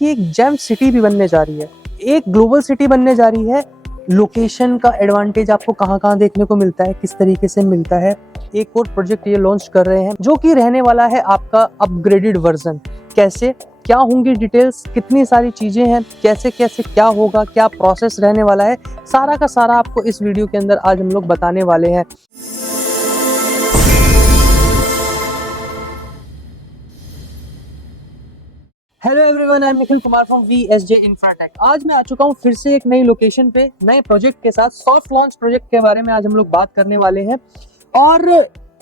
कि एक GeM city भी बनने जा रही है, एक ग्लोबल सिटी बनने जा रही है। लोकेशन का एडवांटेज आपको कहाँ कहाँ देखने को मिलता है, किस तरीके से मिलता है। एक और प्रोजेक्ट ये लॉन्च कर रहे हैं जो कि रहने वाला है आपका अपग्रेडेड वर्जन। कैसे, क्या होंगी डिटेल्स, कितनी सारी चीजें हैं, कैसे कैसे क्या होगा, क्या प्रोसेस रहने वाला है, सारा का सारा आपको इस वीडियो के अंदर आज हम लोग बताने वाले हैं। Hello everyone, I am Nikhil Kumar from VSJ Infratech. आज मैं आ चुका हूँ फिर से एक नई लोकेशन पे नए प्रोजेक्ट के साथ। सॉफ्ट लॉन्च प्रोजेक्ट के बारे में आज हम लोग बात करने वाले हैं। और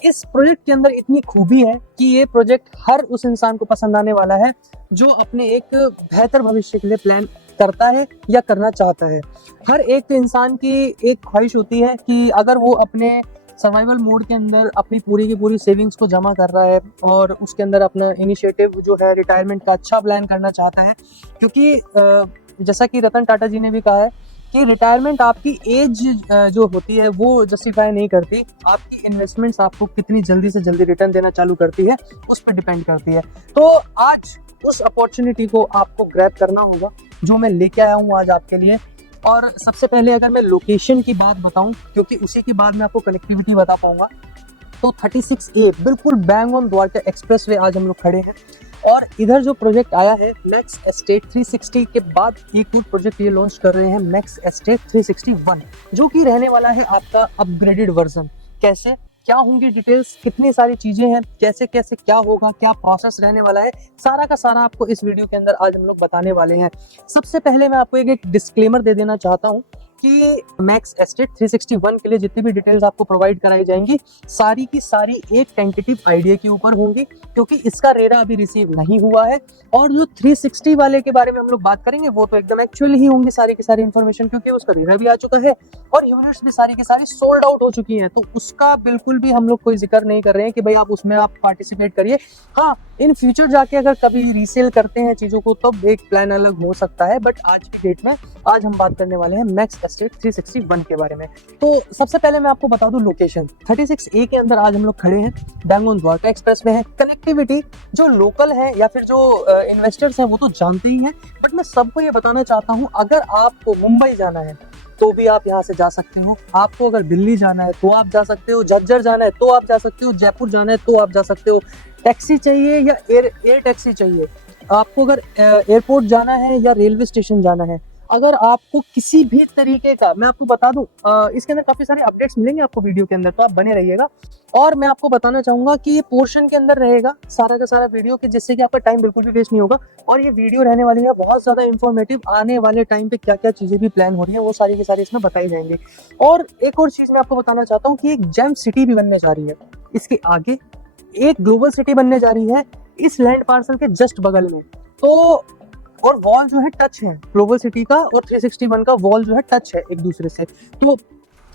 इस प्रोजेक्ट के अंदर इतनी खूबी है कि ये प्रोजेक्ट हर उस इंसान को पसंद आने वाला है जो अपने एक बेहतर भविष्य के लिए प्लान करता है या करना चाहता है। हर एक इंसान की एक ख्वाहिश होती है कि अगर वो अपने सर्वाइवल मोड के अंदर अपनी पूरी की पूरी सेविंग्स को जमा कर रहा है और उसके अंदर अपना इनिशिएटिव जो है रिटायरमेंट का अच्छा प्लान करना चाहता है, क्योंकि जैसा कि रतन टाटा जी ने भी कहा है कि रिटायरमेंट आपकी एज जो होती है वो जस्टिफाई नहीं करती, आपकी इन्वेस्टमेंट्स आपको कितनी जल्दी से जल्दी रिटर्न देना चालू करती है उस पर डिपेंड करती है। तो आज उस अपॉर्चुनिटी को आपको ग्रैब करना होगा जो मैं लेके आया हूँ आज आपके लिए। और सबसे पहले अगर मैं लोकेशन की बात बताऊं, क्योंकि उसी के बाद मैं आपको कनेक्टिविटी बता पाऊंगा, तो 36A बिल्कुल बैंग ऑन द्वारका एक्सप्रेसवे आज हम लोग खड़े हैं। और इधर जो प्रोजेक्ट आया है मैक्स एस्टेट 360 के बाद एक और प्रोजेक्ट ये लॉन्च कर रहे हैं मैक्स एस्टेट 361, जो कि रहने वाला है आपका अपग्रेडेड वर्जन। कैसे, क्या होंगी डिटेल्स, कितनी सारी चीजें हैं, कैसे कैसे क्या होगा, क्या प्रोसेस रहने वाला है, सारा का सारा आपको इस वीडियो के अंदर आज हम लोग बताने वाले हैं। सबसे पहले मैं आपको एक डिस्क्लेमर दे देना चाहता हूं कि मैक्स एस्टेट 361 के लिए जितनी भी डिटेल्स आपको प्रोवाइड कराई जाएंगी सारी की सारी एक टेंटेटिव आइडिया के ऊपर होंगी, क्योंकि इसका रेरा अभी रिसीव नहीं हुआ है। और जो 360 वाले के बारे में हम लोग बात करेंगे वो तो एकदम एक्चुअल ही होंगी सारी की सारी इन्फॉर्मेशन, क्योंकि उसका रेरा भी आ चुका है और यूनिट्स भी सारी की सारी सोल्ड आउट हो चुकी हैं। तो उसका बिल्कुल भी हम लोग कोई जिक्र नहीं कर रहे हैं कि भाई आप उसमें आप पार्टिसिपेट करिए। हाँ, इन फ्यूचर जाके अगर कभी रीसेल करते हैं चीजों को तब एक प्लान अलग हो सकता है, बट आज की डेट में आज हम बात करने वाले हैं मैक्स एस्टेट 361 के बारे में। तो सबसे पहले मैं आपको बता दूं लोकेशन 36A के अंदर आज हम लोग खड़े हैं, बैंग ऑन द्वारका एक्सप्रेस में है। कनेक्टिविटी जो लोकल है या फिर जो इन्वेस्टर्स हैं वो तो जानते ही हैं, बट मैं सबको ये बताना चाहता हूँ अगर आपको मुंबई जाना है तो भी आप यहाँ से जा सकते हो, आपको अगर दिल्ली जाना है तो आप जा सकते हो, झज्जर जाना है तो आप जा सकते हो, जयपुर जाना है तो आप जा सकते हो। टैक्सी चाहिए या एयर टैक्सी चाहिए, आपको अगर एयरपोर्ट जाना है या रेलवे स्टेशन जाना है, अगर आपको किसी भी तरीके का, मैं आपको बता दूं इसके अंदर काफी सारे अपडेट्स मिलेंगे आपको वीडियो के अंदर, तो आप बने रहिएगा। और मैं आपको बताना चाहूंगा कि ये पोर्शन के अंदर रहेगा सारा का सारा वीडियो के, जिससे कि आपका टाइम बिल्कुल भी वेस्ट नहीं होगा। और ये वीडियो रहने वाली है बहुत ज्यादा इन्फॉर्मेटिव, आने वाले टाइम पे क्या क्या चीजें भी प्लान हो रही है वो सारी की सारी इसमें बताई जाएंगी। और एक और चीज मैं आपको बताना चाहता हूँ कि एक जेम सिटी भी बनने जा रही है, इसके आगे एक ग्लोबल सिटी बनने जा रही है इस लैंड पार्सल के जस्ट बगल में। तो और वॉल जो है टच है, ग्लोबल सिटी का और 361 का वॉल जो है टच है एक दूसरे से, तो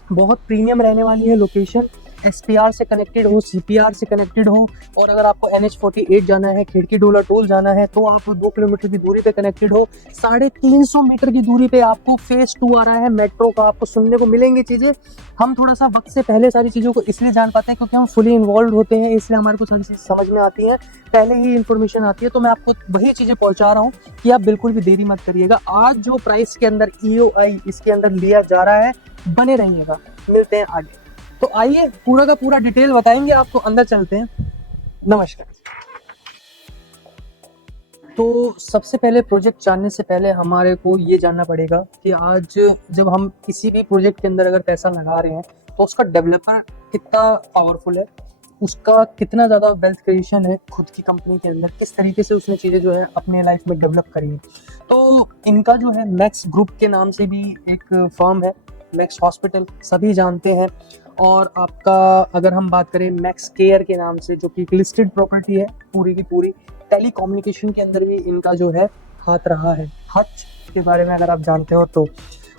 बहुत प्रीमियम रहने वाली है लोकेशन। SPR से कनेक्टेड हो, CPR से कनेक्टेड हो, और अगर आपको NH48 जाना है, खिड़की डोला टोल जाना है, तो आप 2 किलोमीटर की दूरी पे कनेक्टेड हो। 350 मीटर की दूरी पे आपको फेज 2 आ रहा है मेट्रो का, आपको सुनने को मिलेंगी चीजें। हम थोड़ा सा वक्त से पहले सारी चीजों को इसलिए जान पाते हैं क्योंकि हम फुली इन्वॉल्व होते हैं, इसलिए हमारे को सारी चीजें समझ में आती हैं, पहले ही इन्फॉर्मेशन आती है। तो मैं आपको वही चीजें पहुंचा रहा हूँ कि आप बिल्कुल भी देरी मत करिएगा। आज जो प्राइस के अंदर EOI इसके अंदर लिया जा रहा है, बने रहिएगा, मिलते हैं आगे। तो आइए पूरा का पूरा डिटेल बताएंगे आपको, अंदर चलते हैं। नमस्कार। तो सबसे पहले प्रोजेक्ट जानने से पहले हमारे को ये जानना पड़ेगा कि आज जब हम किसी भी प्रोजेक्ट के अंदर अगर पैसा लगा रहे हैं तो उसका डेवलपर कितना पावरफुल है, उसका कितना ज़्यादा वेल्थ क्रिएशन है खुद की कंपनी के अंदर, किस तरीके से उसने चीज़ें जो है अपने लाइफ में डेवलप करी है। तो इनका जो है मैक्स ग्रुप के नाम से भी एक फर्म है, मैक्स हॉस्पिटल सभी जानते हैं। और आपका अगर हम बात करें मैक्स केयर के नाम से, जो कि एक लिस्टेड प्रॉपर्टी है पूरी की पूरी, टेलीकम्युनिकेशन के अंदर भी इनका जो है हाथ रहा है, हच के बारे में अगर आप जानते हो तो।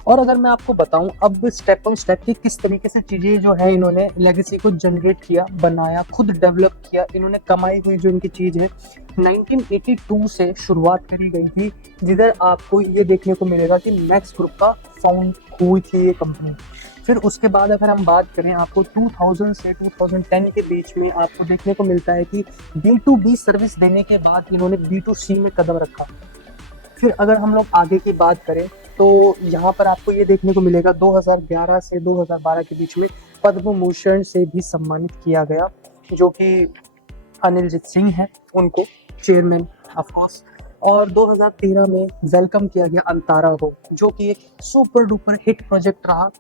और अगर मैं आपको बताऊं अब स्टेप ऑन स्टेप कि किस तरीके से चीज़ें जो है इन्होंने लेगेसी को जनरेट किया, बनाया, खुद डेवलप किया, इन्होंने कमाई हुई जो इनकी चीज़ है 1982 से शुरुआत करी गई थी, जिधर आपको ये देखने को मिलेगा कि मैक्स ग्रुप का फाउंड हुई थी ये कंपनी। फिर उसके बाद अगर हम बात करें आपको 2000 से 2010 के बीच में आपको देखने को मिलता है कि B2B सर्विस देने के बाद इन्होंने B2C में कदम रखा। फिर अगर हम लोग आगे की बात करें तो यहाँ पर आपको ये देखने को मिलेगा 2011 से 2012 के बीच में पद्म भूषण से भी सम्मानित किया गया, जो कि अनिलजीत सिंह है उनको चेयरमैन ऑफ कोर्स। और 2013 में वेलकम किया गया अंतारा को, जो कि एक सुपर डुपर हिट प्रोजेक्ट रहा,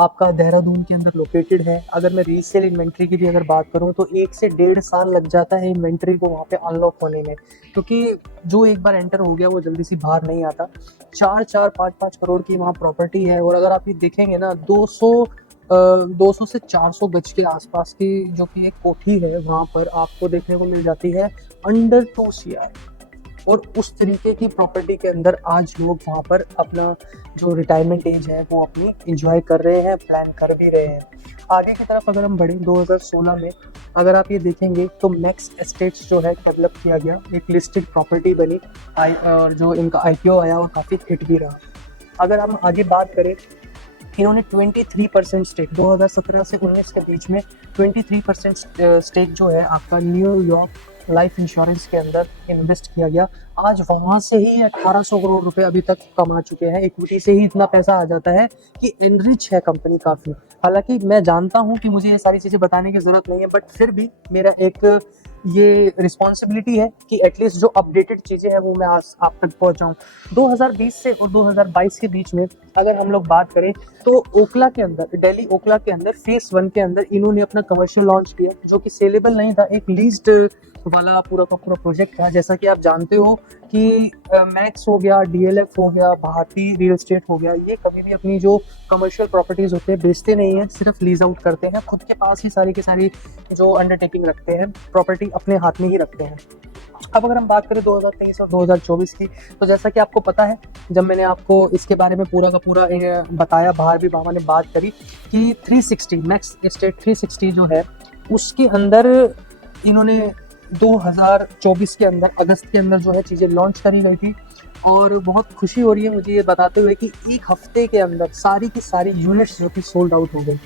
आपका देहरादून के अंदर लोकेटेड है। अगर मैं रीसेल इन्वेंट्री की भी अगर बात करूं तो 1 से 1.5 साल लग जाता है इन्वेंट्री को वहाँ पे अनलॉक होने में, क्योंकि जो एक बार एंटर हो गया वो जल्दी से बाहर नहीं आता। 4-5 करोड़ की वहाँ प्रॉपर्टी है। और अगर आप ये देखेंगे ना 200 से 400 गज के आसपास की जो कि एक कोठी है, वहाँ पर आपको देखने को मिल जाती है अंडर 2 CR। और उस तरीके की प्रॉपर्टी के अंदर आज लोग वहाँ पर अपना जो रिटायरमेंट एज है वो अपनी एंजॉय कर रहे हैं, प्लान कर भी रहे हैं। आगे की तरफ अगर हम बढ़े 2016 में अगर आप ये देखेंगे तो मैक्स एस्टेट्स जो है डेवलप किया गया, एक लिस्टेड प्रॉपर्टी बनी और जो इनका IPO आया और काफ़ी हिट भी रहा। अगर हम आगे बात करें, इन्होंने 23% स्टेक 2017 से 19 के बीच में 23% स्टेक जो है आपका न्यूयॉर्क लाइफ इंश्योरेंस के अंदर इन्वेस्ट किया गया। आज वहां से ही 1800 करोड़ रुपए अभी तक कमा चुके हैं। इक्विटी से ही इतना पैसा आ जाता है कि एनरिच है कंपनी काफी। हालांकि मैं जानता हूं कि मुझे ये सारी चीजें बताने की जरूरत नहीं है, बट फिर भी मेरा एक ये रिस्पॉन्सिबिलिटी है कि एटलीस्ट जो अपडेटेड चीजें हैं वो मैं आज आप तक पहुंचाऊं। 2020 से और 2022 के बीच में अगर हम लोग बात करें तो ओखला के अंदर, दिल्ली ओखला के अंदर फेस 1 के अंदर इन्होंने अपना कमर्शियल लॉन्च किया, जो कि सेलेबल नहीं था, एक लीज्ड वाला पूरा का पूरा प्रोजेक्ट था। जैसा कि आप जानते हो कि मैक्स हो गया, DLF हो गया, भारतीय रियल एस्टेट हो गया, ये कभी भी अपनी जो कमर्शियल प्रॉपर्टीज होते हैं बेचते नहीं है, सिर्फ लीज आउट करते हैं, खुद के पास ही सारी की सारी जो अंडरटेकिंग रखते हैं, प्रॉपर्टी अपने हाथ में ही रखते हैं। अब अगर हम बात करें 2023 और 2024 की, तो जैसा कि आपको पता है, जब मैंने आपको इसके बारे में पूरा का पूरा बताया, बाहर भी बाबा ने बात करी कि 360 मैक्स एस्टेट 360 जो है उसके अंदर इन्होंने 2024 के अंदर अगस्त के अंदर जो है चीज़ें लॉन्च करी गई थी। और बहुत खुशी हो रही है मुझे ये बताते हुए कि एक हफ्ते के अंदर सारी की सारी यूनिट्स जो कि सोल्ड आउट हो गई।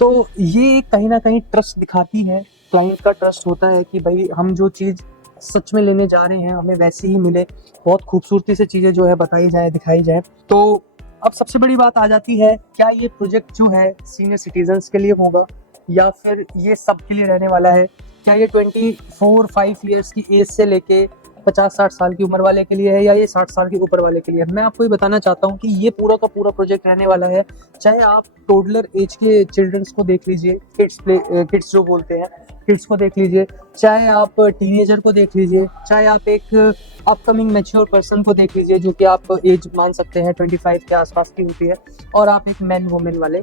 तो ये कहीं ना कहीं ट्रस्ट दिखाती है, क्लाइंट का ट्रस्ट होता है कि भाई हम जो चीज़ सच में लेने जा रहे हैं हमें वैसी ही मिले, बहुत खूबसूरती से चीज़ें जो है बताई जाए, दिखाई जाए। तो अब सबसे बड़ी बात आ जाती है, क्या ये प्रोजेक्ट जो है सीनियर सिटीजन्स के लिए होगा या फिर ये सब के लिए रहने वाला है? क्या ये 24-5 ईयर्स की एज से लेके 50-60 साल की उम्र वाले के लिए है या ये 60 साल के ऊपर वाले के लिए है? मैं आपको ये बताना चाहता हूँ कि ये पूरा का पूरा प्रोजेक्ट रहने वाला है, चाहे आप टोडलर एज के चिल्ड्रंस को देख लीजिए, किड्स जो बोलते हैं, किड्स को देख लीजिए, चाहे आप टीनेजर को देख लीजिए, चाहे आप एक अपकमिंग मैच्योर पर्सन को देख लीजिए जो कि आप एज मान सकते हैं 25 के आसपास की होती है, और आप एक मैन वुमेन वाले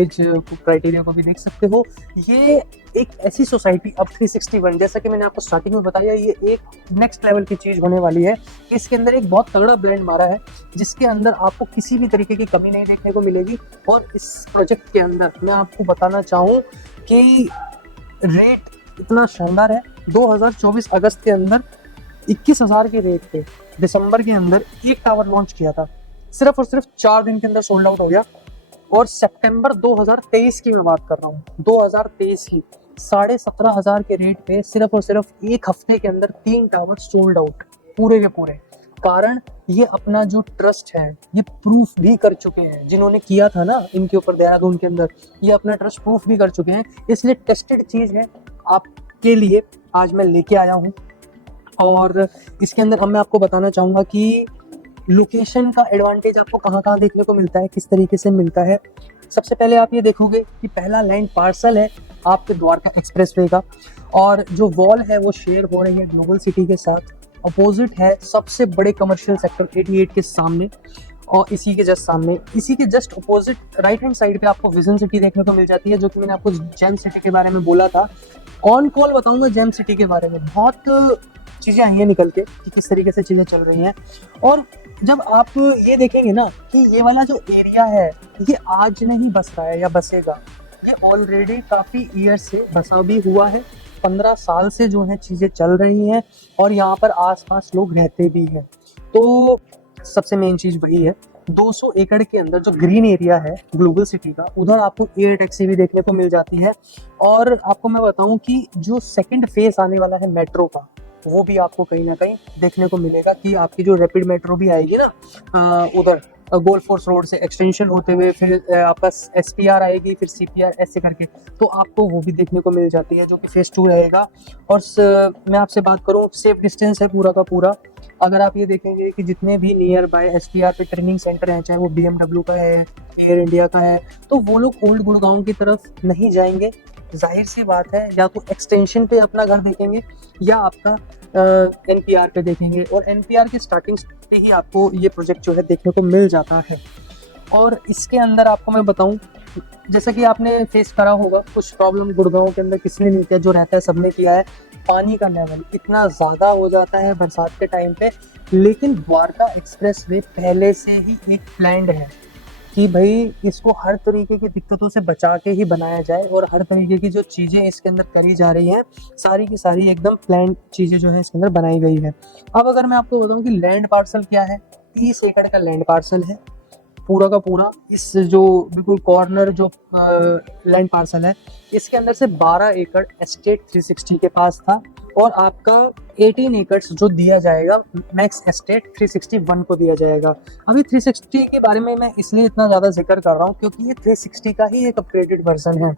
एज क्राइटेरिया को भी देख सकते हो। ये एक ऐसी सोसाइटी अब 361, जैसा कि मैंने आपको स्टार्टिंग में बताया, ये एक नेक्स्ट लेवल की चीज़ होने वाली है। इसके अंदर एक बहुत तगड़ा ब्रांड मारा है जिसके अंदर आपको किसी भी तरीके की कमी नहीं देखने को मिलेगी। और इस प्रोजेक्ट के अंदर मैं आपको बताना चाहूँ कि रेट इतना शानदार है। 2024 अगस्त के अंदर 21,000 के रेट पे दिसंबर के अंदर एक टावर लॉन्च किया था, सिर्फ और सिर्फ 4 दिन के अंदर सोल्ड आउट हो गया। और सितंबर 2023 की मैं बात कर रहा हूँ, 2023 की 17,500 के रेट पे सिर्फ और सिर्फ एक हफ्ते के अंदर 3 टावर सोल्ड आउट पूरे के पूरे। कारण ये अपना जो ट्रस्ट है ये प्रूफ भी कर चुके हैं, जिन्होंने किया था ना इनके ऊपर देहरादून के अंदर, ये अपना ट्रस्ट प्रूफ भी कर चुके हैं। इसलिए टेस्टेड चीज़ है आपके लिए, आज मैं लेके आया हूँ। और इसके अंदर मैं आपको बताना चाहूँगा कि लोकेशन का एडवांटेज आपको कहाँ कहाँ देखने को मिलता है, किस तरीके से मिलता है। सबसे पहले आप ये देखोगे कि पहला लैंड पार्सल है आपके द्वारका एक्सप्रेसवे का, और जो वॉल है वो शेयर हो रही है ग्लोबल सिटी के साथ। अपोजिट है सबसे बड़े कमर्शियल सेक्टर 88 के सामने, और इसी के जस्ट सामने, इसी के just opposite right hand side पे आपको विजन सिटी देखने को मिल जाती है, जो कि मैंने आपको जेम सिटी के बारे में बोला था। ऑन कॉल बताऊंगा जेम सिटी के बारे में, बहुत चीज़ें आई हैं निकल के कि किस तरीके से चीज़ें चल रही हैं। और जब आप ये देखेंगे ना कि ये वाला जो एरिया है ये आज नहीं बस रहा है या बसेगा, ये ऑलरेडी काफ़ी ईयर से बसा भी हुआ है, 15 साल से जो है चीज़ें चल रही हैं, और यहाँ पर आसपास लोग रहते भी हैं। तो सबसे मेन चीज़ वही है, 200 एकड़ के अंदर जो ग्रीन एरिया है ग्लोबल सिटी का, उधर आपको एयर टैक्सी भी देखने को मिल जाती है। और आपको मैं बताऊं कि जो सेकंड फेज आने वाला है मेट्रो का, वो भी आपको कहीं ना कहीं देखने को मिलेगा कि आपकी जो रैपिड मेट्रो भी आएगी ना उधर गोल्फ कोर्स रोड से एक्सटेंशन होते हुए फिर आपका SPR आएगी, फिर CPR ऐसे करके, तो आपको वो भी देखने को मिल जाती है, जो कि फेज 2 रहेगा। और मैं आपसे बात करूँ, सेफ डिस्टेंस है पूरा का पूरा। अगर आप ये देखेंगे कि जितने भी नियर बाय SPR पे ट्रेनिंग सेंटर हैं, चाहे वो BMW का है, एयर इंडिया का है, तो वो लोग ओल्ड गुड़गांव की तरफ नहीं जाएंगे। जाहिर सी बात है, या तो एक्सटेंशन पे अपना घर देखेंगे या आपका NPR पे देखेंगे, और NPR की स्टार्टिंग से ही आपको ये प्रोजेक्ट जो है देखने को मिल जाता है। और इसके अंदर आपको मैं बताऊं, जैसा कि आपने फेस करा होगा कुछ प्रॉब्लम गुड़गांव के अंदर, किसने नहीं किया, जो रहता है सबने किया है। पानी का लेवल इतना ज़्यादा हो जाता है बरसात के टाइम पे, लेकिन द्वारका एक्सप्रेस वे पहले से ही एक प्लान्ड है कि भाई इसको हर तरीके की दिक्कतों से बचा के ही बनाया जाए, और हर तरीके की जो चीज़ें इसके अंदर करी जा रही हैं, सारी की सारी एकदम प्लान चीज़ें जो है इसके अंदर बनाई गई है। अब अगर मैं आपको बताऊं कि लैंड पार्सल क्या है, 30 एकड़ का लैंड पार्सल है पूरा का पूरा। इस जो बिल्कुल कॉर्नर जो लैंड पार्सल है, इसके अंदर से 12 एकड़ एस्टेट 360 के पास था, और आपका 18 एकड़्स जो दिया जाएगा मैक्स एस्टेट 361 को दिया जाएगा। अभी 360 के बारे में मैं इसलिए इतना ज़्यादा जिक्र कर रहा हूँ क्योंकि ये 360 का ही एक अपग्रेडेड वर्जन है।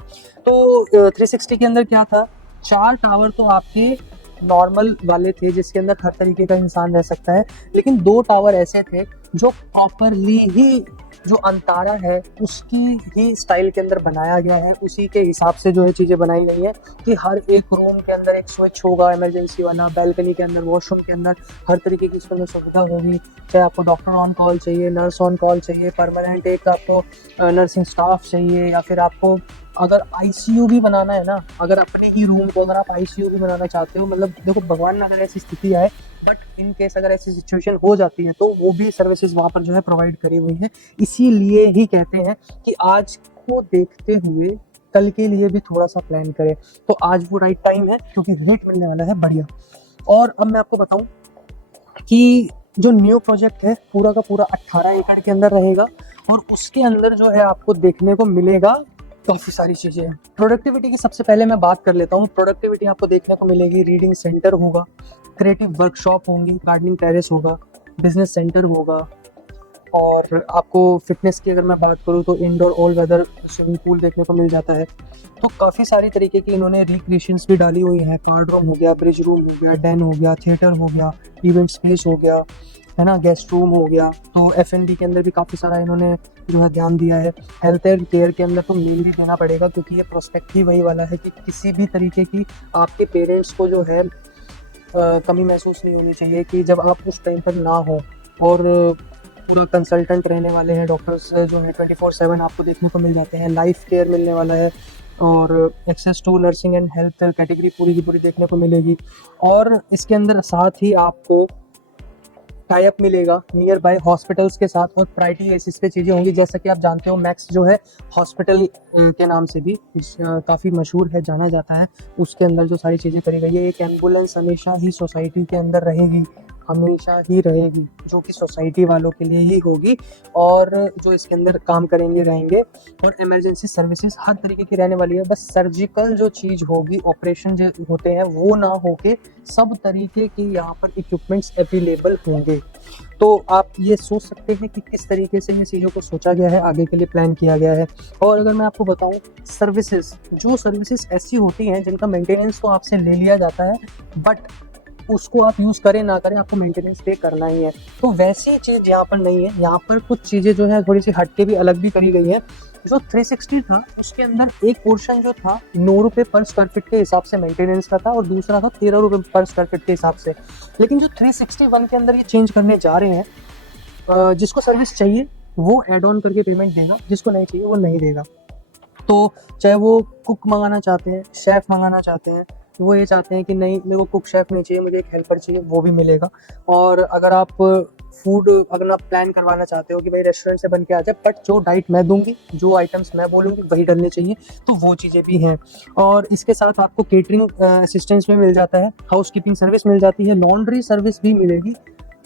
तो 360 के अंदर क्या था, 4 टावर तो आपके नॉर्मल वाले थे जिसके अंदर हर तरीके का इंसान रह सकता है, लेकिन 2 टावर ऐसे थे जो प्रॉपरली ही जो अंतारा है उसकी ही स्टाइल के अंदर बनाया गया है, उसी के हिसाब से जो है चीज़ें बनाई गई हैं कि हर एक रूम के अंदर एक स्विच होगा इमरजेंसी वाला, बैल्कनी के अंदर, वॉशरूम के अंदर हर तरीके की इसके अंदर सुविधा होगी। चाहे आपको डॉक्टर ऑन कॉल चाहिए, नर्स ऑन कॉल चाहिए, परमानेंट एक आपको नर्सिंग स्टाफ चाहिए, या फिर आपको अगर ICU भी बनाना है ना, अगर अपने ही रूम को अगर आप ICU भी बनाना चाहते हो, मतलब देखो भगवान ना अगर ऐसी स्थिति आए, बट इन केस अगर ऐसी सिचुएशन हो जाती है तो वो भी सर्विसेज वहाँ पर जो है प्रोवाइड करी हुई है। इसीलिए ही कहते हैं कि आज को देखते हुए कल के लिए भी थोड़ा सा प्लान करें, तो आज वो राइट टाइम है क्योंकि रेट मिलने वाला है बढ़िया। और अब मैं आपको बताऊं कि जो न्यू प्रोजेक्ट है पूरा का पूरा 18 एकड़ के अंदर रहेगा, और उसके अंदर जो है आपको देखने को मिलेगा काफ़ी सारी चीज़ें। प्रोडक्टिविटी की सबसे पहले मैं बात कर लेता हूँ। प्रोडक्टिविटी आपको देखने को मिलेगी, रीडिंग सेंटर होगा, क्रिएटिव वर्कशॉप होंगी, गार्डनिंग टेरेस होगा, बिजनेस सेंटर होगा, और आपको फिटनेस की अगर मैं बात करूँ तो indoor all weather swimming pool देखने को मिल जाता है। तो काफ़ी सारी तरीके की इन्होंने रिक्रिएशंस भी डाली हुई हैं। कार्ड रूम हो गया, ब्रिज रूम हो गया, डेन हो गया, थिएटर हो गया, इवेंट स्पेस हो गया, है ना, गेस्ट रूम हो गया। तो F&B के अंदर भी काफ़ी सारा इन्होंने जो है ध्यान दिया है। हेल्थ एंड केयर के अंदर तो मेनली देना पड़ेगा क्योंकि ये प्रोस्पेक्ट ही वही वाला है कि किसी भी तरीके की आपके पेरेंट्स को जो है कमी महसूस नहीं होनी चाहिए कि जब आप उस टाइम पर ना हो। और पूरा कंसल्टेंट रहने वाले हैं, डॉक्टर्स जो है 24/7 आपको देखने को मिल जाते हैं, लाइफ केयर मिलने वाला है, और access to nursing and health category पूरी की पूरी देखने को मिलेगी। और इसके अंदर साथ ही आपको टाई अप मिलेगा नियर बाय हॉस्पिटल्स के साथ, और प्रायोरिटी बेसिस पे चीज़ें होंगी। जैसा कि आप जानते हो मैक्स जो है हॉस्पिटल के नाम से भी काफ़ी मशहूर है, जाना जाता है। उसके अंदर जो सारी चीज़ें करी गई है, एक एम्बुलेंस हमेशा ही सोसाइटी के अंदर रहेगी, हमेशा ही रहेगी, जो कि सोसाइटी वालों के लिए ही होगी, और जो इसके अंदर काम करेंगे रहेंगे। और इमरजेंसी सर्विसेज हर तरीके की रहने वाली है। बस सर्जिकल जो चीज़ होगी, ऑपरेशन जो होते हैं वो ना होके सब तरीके की यहाँ पर इक्विपमेंट्स अवेलेबल होंगे। तो आप ये सोच सकते हैं कि किस तरीके से ये चीज़ों को सोचा गया है, आगे के लिए प्लान किया गया है। और अगर मैं आपको बताऊं, सर्विसेज ऐसी होती हैं जिनका मेंटेनेंस तो आपसे ले लिया जाता है, बट उसको आप यूज़ करें ना करें आपको मेंटेनेंस पे करना ही है। तो वैसी चीज़ यहाँ पर नहीं है। यहाँ पर कुछ चीज़ें जो है थोड़ी सी हटके भी अलग भी करी गई है। जो 360 था उसके अंदर एक पोर्शन जो था 9 रुपये पर स्क्वायर फीट के हिसाब से मेंटेनेंस का था, और दूसरा था 13 रुपये पर स्क्वायर फीट के हिसाब से। लेकिन जो 361 के अंदर ये चेंज करने जा रहे हैं, जिसको सर्विस चाहिए वो एड ऑन करके पेमेंट देगा, जिसको नहीं चाहिए वो नहीं देगा। तो चाहे वो कुक मंगाना चाहते हैं, शेफ़ मंगाना चाहते हैं, वो ये चाहते हैं कि नहीं मेरे को कुक शेफ़ नहीं चाहिए, मुझे एक हेल्पर चाहिए, वो भी मिलेगा। और अगर आप फूड अगर आप प्लान करवाना चाहते हो कि भाई रेस्टोरेंट से बन के आ जाए, बट जो डाइट मैं दूंगी, जो आइटम्स मैं बोलूँगी वही डलने चाहिए, तो वो चीज़ें भी हैं। और इसके साथ आपको केटरिंग असिस्टेंस में मिल जाता है, हाउस कीपिंग सर्विस मिल जाती है, लॉन्ड्री सर्विस भी मिलेगी,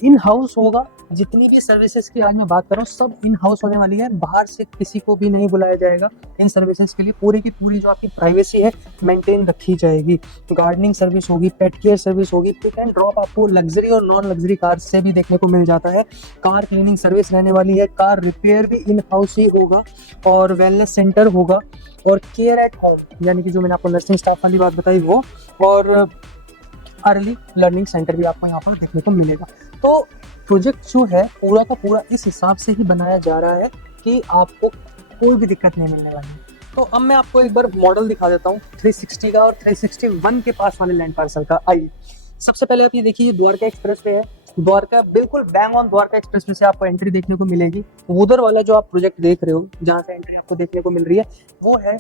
इन हाउस होगा। जितनी भी सर्विसेज की आज मैं बात कर रहा हूँ सब इन हाउस होने वाली है, बाहर से किसी को भी नहीं बुलाया जाएगा इन सर्विसेज के लिए। पूरी की पूरी जो आपकी प्राइवेसी है मेंटेन रखी जाएगी। गार्डनिंग सर्विस होगी, पेट केयर सर्विस होगी, पिक एंड ड्रॉप आपको लग्जरी और नॉन लग्जरी कार से भी देखने को मिल जाता है। कार क्लीनिंग सर्विस रहने वाली है, कार रिपेयर भी इन हाउस ही होगा, और वेलनेस सेंटर होगा, और केयर एट होम यानी कि जो मैंने आपको नर्सिंग स्टाफ वाली बात बताई वो, और अर्ली लर्निंग सेंटर भी आपको यहाँ पर देखने को मिलेगा। तो प्रोजेक्ट जो है पूरा का पूरा इस हिसाब से ही बनाया जा रहा है कि आपको कोई भी दिक्कत नहीं मिलने वाली। तो अब मैं आपको एक बार मॉडल दिखा देता हूँ 360 का और 361 के पास वाले लैंड पार्सल का। आइए सबसे पहले आप ये देखिए, द्वारका एक्सप्रेस वे है। द्वारका बिल्कुल bang on Dwarka express way से आपको एंट्री देखने को मिलेगी। उधर वाला जो आप प्रोजेक्ट देख रहे हो जहाँ से एंट्री आपको देखने को मिल रही है वो है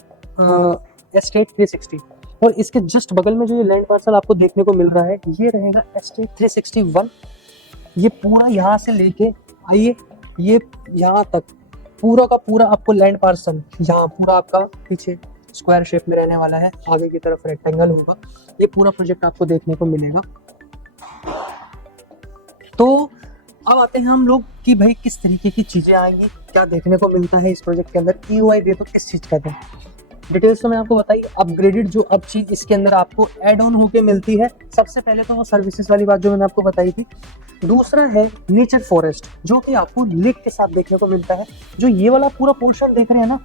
एस्टेट 360, और इसके जस्ट बगल में जो ये लैंड पार्सल आपको देखने को मिल रहा है ये रहेगा एस्टेट 361। ये पूरा यहाँ से लेके आइए ये यहाँ तक पूरा का पूरा आपको लैंड पार्सल, जहाँ पूरा आपका पीछे स्क्वायर शेप में रहने वाला है, आगे की तरफ रेक्टेंगल होगा, ये पूरा प्रोजेक्ट आपको देखने को मिलेगा। तो अब आते हैं हम लोग कि भाई किस तरीके की चीजें आएंगी, क्या देखने को मिलता है इस प्रोजेक्ट के अंदर। EOI दे तो किस चीज का दें, डिटेल्स तो मैं आपको बताई। अपग्रेडेड जो अब चीज इसके अंदर आपको एड ऑन होके मिलती है, सबसे पहले तो वो सर्विसेज वाली बात जो मैंने आपको बताई थी। दूसरा है नेचर फॉरेस्ट जो कि आपको लेक के साथ देखने को मिलता है। जो ये वाला पूरा पोर्शन देख रहे हैं ना,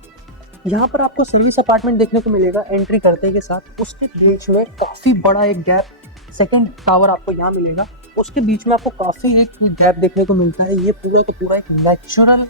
यहाँ पर आपको सर्विस अपार्टमेंट देखने को मिलेगा एंट्री करते के साथ। उसके बीच में काफी बड़ा एक गैप, सेकंड टावर आपको यहाँ मिलेगा, उसके बीच में आपको काफी एक गैप देखने को मिलता है। ये पूरा का पूरा एक natural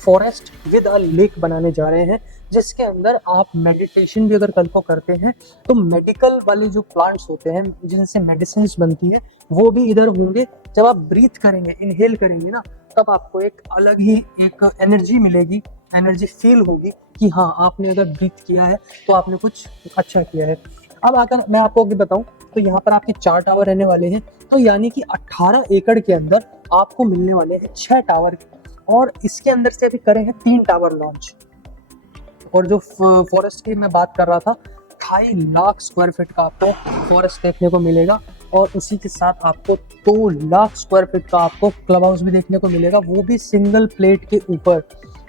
forest with a lake बनाने जा रहे हैं, जिसके अंदर आप मेडिटेशन भी अगर कल को करते हैं तो मेडिकल वाले जो प्लांट्स होते हैं जिनसे मेडिसिन बनती है वो भी इधर होंगे। जब आप ब्रीथ करेंगे, इनहेल करेंगे ना, तब आपको एक अलग ही एक एनर्जी मिलेगी, एनर्जी फील होगी कि हाँ आपने अगर ब्रीथ किया है तो आपने कुछ अच्छा किया है। अब अगर मैं आपको आगे बताऊं तो यहाँ पर आपके 4 टावर रहने वाले हैं, तो यानी कि 18 एकड़ के अंदर आपको मिलने वाले हैं 6 टावर, और इसके अंदर से अभी करे हैं 3 टावर लॉन्च। और जो फॉरेस्ट की मैं बात कर रहा था 2.5 लाख स्क्वायर फीट का आपको फॉरेस्ट देखने को मिलेगा, और उसी के साथ आपको 2 लाख स्क्वायर फीट का आपको क्लब हाउस भी देखने को मिलेगा, वो भी सिंगल प्लेट के ऊपर।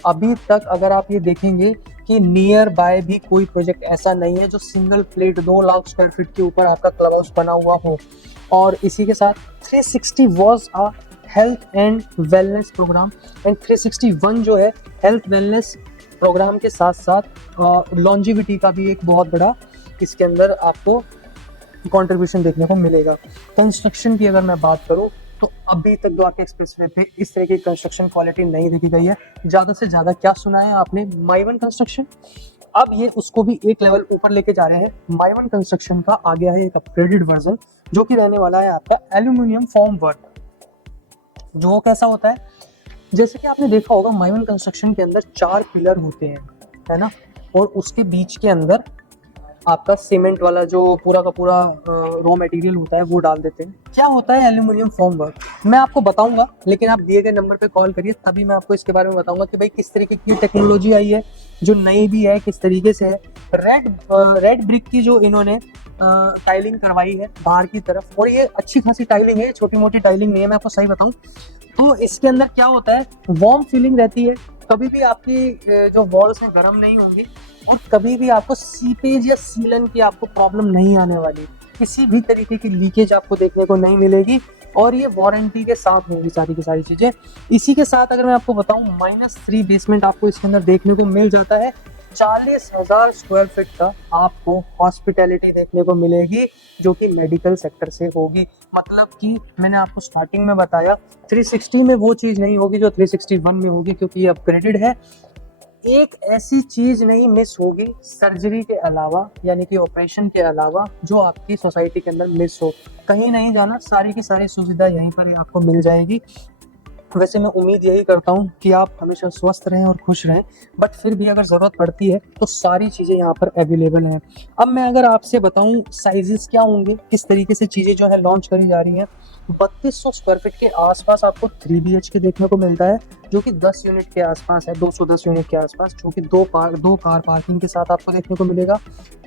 अभी तक अगर आप ये देखेंगे कि नियर बाय भी कोई प्रोजेक्ट ऐसा नहीं है जो single plate 2 lakh square feet के ऊपर आपका क्लब हाउस बना हुआ हो। और इसी के साथ 360 was a health and wellness program, and 361 जो है हेल्थ वेलनेस प्रोग्राम के साथ साथ लॉन्जिविटी का भी एक बहुत बड़ा इसके अंदर आपको कंट्रीब्यूशन देखने को मिलेगा। कंस्ट्रक्शन की अगर मैं बात करूं तो अभी तक द्वारका एक्सप्रेसवे पे इस तरह की कंस्ट्रक्शन क्वालिटी नहीं देखी गई है। ज़्यादा से ज़्यादा क्या सुना है आपने, माइवन कंस्ट्रक्शन। अब ये उसको भी एक लेवल ऊपर लेके जा रहे हैं। माइवन कंस्ट्रक्शन का आ गया है एक अपग्रेडेड वर्जन जो कि रहने वाला है आपका एल्यूमिनियम फॉर्म वर्क। जो कैसा होता है, जैसे कि आपने देखा होगा माइवन कंस्ट्रक्शन के अंदर 4 पिलर होते हैं, है ना, और उसके बीच के अंदर आपका सीमेंट वाला जो पूरा का पूरा रॉ मटेरियल होता है वो डाल देते हैं। क्या होता है एल्यूमिनियम फॉर्म वर्क, मैं आपको बताऊंगा, लेकिन आप दिए गए नंबर पे कॉल करिए तभी मैं आपको इसके बारे में बताऊंगा कि भाई किस तरीके की टेक्नोलॉजी आई है, जो नई भी है किस तरीके से है। रेड ब्रिक की जो इन्होंने टाइलिंग करवाई है बाहर की तरफ, और ये अच्छी खासी टाइलिंग है, छोटी मोटी टाइलिंग नहीं है, मैं आपको सही बताऊं तो इसके अंदर क्या होता है, वार्म फीलिंग रहती है। कभी भी आपकी जो वॉल्स हैं गर्म नहीं होंगी, और कभी भी आपको सीपेज या सीलन की आपको प्रॉब्लम नहीं आने वाली, किसी भी तरीके की लीकेज आपको देखने को नहीं मिलेगी, और ये वारंटी के साथ होगी सारी की सारी चीजें। इसी के साथ अगर मैं आपको बताऊं -3 बेसमेंट आपको इसके अंदर देखने को मिल जाता है। 40,000 स्क्वायर फीट का आपको हॉस्पिटैलिटी देखने को मिलेगी जो कि मेडिकल सेक्टर से होगी। मतलब कि मैंने आपको स्टार्टिंग में बताया 360 में वो चीज़ नहीं होगी जो 361 में होगी, क्योंकि ये अपग्रेडेड है। एक ऐसी चीज नहीं मिस होगी सर्जरी के अलावा, यानी कि ऑपरेशन के अलावा, जो आपकी सोसाइटी के अंदर मिस हो। कहीं नहीं जाना, सारी की सारी सुविधा यहीं पर ही आपको मिल जाएगी। वैसे मैं उम्मीद यही करता हूँ कि आप हमेशा स्वस्थ रहें और खुश रहें, बट फिर भी अगर ज़रूरत पड़ती है तो सारी चीज़ें यहाँ पर अवेलेबल हैं। अब मैं अगर आपसे बताऊँ साइजेस क्या होंगे, किस तरीके से चीज़ें जो है लॉन्च करी जा रही हैं, 3200 स्क्वायर फीट के आसपास आपको 3 BHK देखने को मिलता है। जो कि 10 यूनिट के आसपास है, 210 यूनिट के आसपास, जो कि दो कार पार्किंग के साथ आपको देखने को मिलेगा।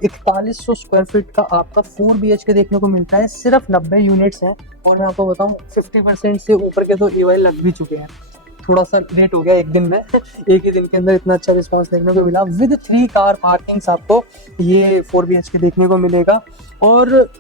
4100 स्क्वायर फीट का आपका 4 BHK देखने को मिलता है। सिर्फ 90 यूनिट्स हैं और मैं आपको बताऊं 50% से ऊपर के तो EOI लग भी चुके हैं। थोड़ा सा लेट हो गया एक दिन में एक ही दिन के अंदर इतना अच्छा रिस्पांस देखने को मिला। विद 3 कार पार्किंग्स आपको ये 4 BHK देखने को मिलेगा। और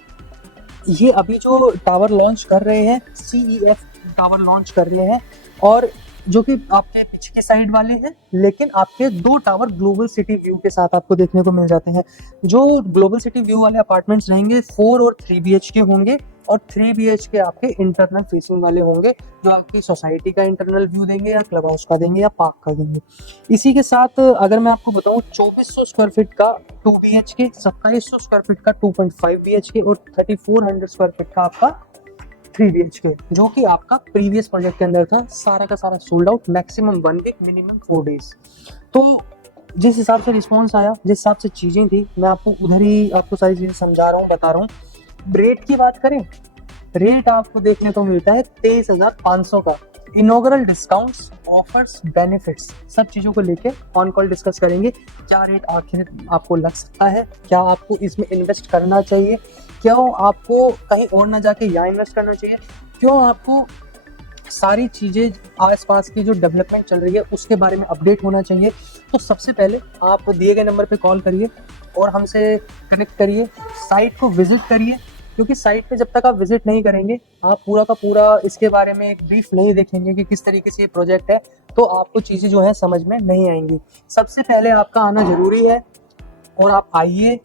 ये अभी जो टावर लॉन्च कर रहे हैं, CEF टावर लॉन्च कर रहे हैं, और जो कि आपके पीछे की साइड वाले हैं, लेकिन आपके 2 टावर ग्लोबल सिटी व्यू के साथ आपको देखने को मिल जाते हैं। जो ग्लोबल सिटी व्यू वाले अपार्टमेंट्स रहेंगे 4 और 3 BHK होंगे, और 3 BHK आपके इंटरनल फेसिंग वाले होंगे, जो आपकी सोसाइटी का इंटरनल व्यू देंगे या क्लब हाउस का देंगे या पार्क का देंगे। इसी के साथ अगर मैं आपको बताऊं 2400 स्क्वायर फीट का 2 BHK, 2700 स्क्वायर फीट का 2.5 BHK और 3400 स्क्वायर फीट का आपका 3 BHK, जो कि आपका प्रीवियस प्रोजेक्ट के अंदर था, सारा का सारा sold out, maximum 1 week, minimum 4 days. तो जिस हिसाब से रिस्पॉन्स आया, जिस हिसाब से चीज़ें थी, मैं आपको उधर ही आपको सारी चीज़ें समझा रहा हूँ, बता रहा हूँ। रेट की बात करें, रेट आपको देखने को मिलता है 23,500 का। इनॉग्रल डिस्काउंट्स, ऑफर्स, बेनिफिट्स, सब चीज़ों को लेके ऑन कॉल डिस्कस करेंगे। क्या रेट आखिर आपको लग सकता है, क्या आपको इसमें इन्वेस्ट करना चाहिए, क्यों आपको कहीं और ना जाके यहाँ इन्वेस्ट करना चाहिए, क्यों आपको सारी चीज़ें आसपास की जो डेवलपमेंट चल रही है उसके बारे में अपडेट होना चाहिए। तो सबसे पहले आप दिए गए नंबर पे कॉल करिए और हमसे कनेक्ट करिए, साइट को विजिट करिए, क्योंकि साइट पे जब तक आप विजिट नहीं करेंगे, आप पूरा का पूरा इसके बारे में एक ब्रीफ नहीं देखेंगे कि किस तरीके से ये प्रोजेक्ट है, तो आपको चीज़ें जो है समझ में नहीं आएंगी। सबसे पहले आपका आना जरूरी है, और आप आइए,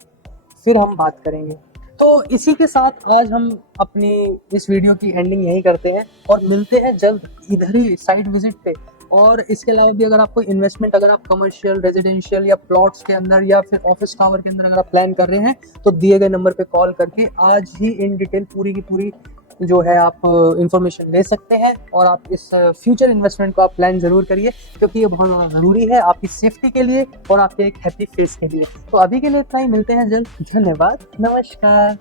फिर हम बात करेंगे। तो इसी के साथ आज हम अपनी इस वीडियो की एंडिंग यही करते हैं, और मिलते हैं जल्द इधर ही साइट विजिट पे। और इसके अलावा भी अगर आपको इन्वेस्टमेंट, अगर आप कमर्शियल, रेजिडेंशियल या प्लॉट्स के अंदर या फिर ऑफिस टावर के अंदर अगर आप प्लान कर रहे हैं, तो दिए गए नंबर पे कॉल करके आज ही इन डिटेल पूरी की पूरी जो है आप इंफॉर्मेशन ले सकते हैं। और आप इस फ्यूचर इन्वेस्टमेंट को आप प्लान जरूर करिए, क्योंकि ये बहुत ज़्यादा ज़रूरी है आपकी सेफ्टी के लिए और आपके एक हैप्पी फेस के लिए। तो अभी के लिए इतना ही, मिलते हैं जल्द। धन्यवाद, नमस्कार।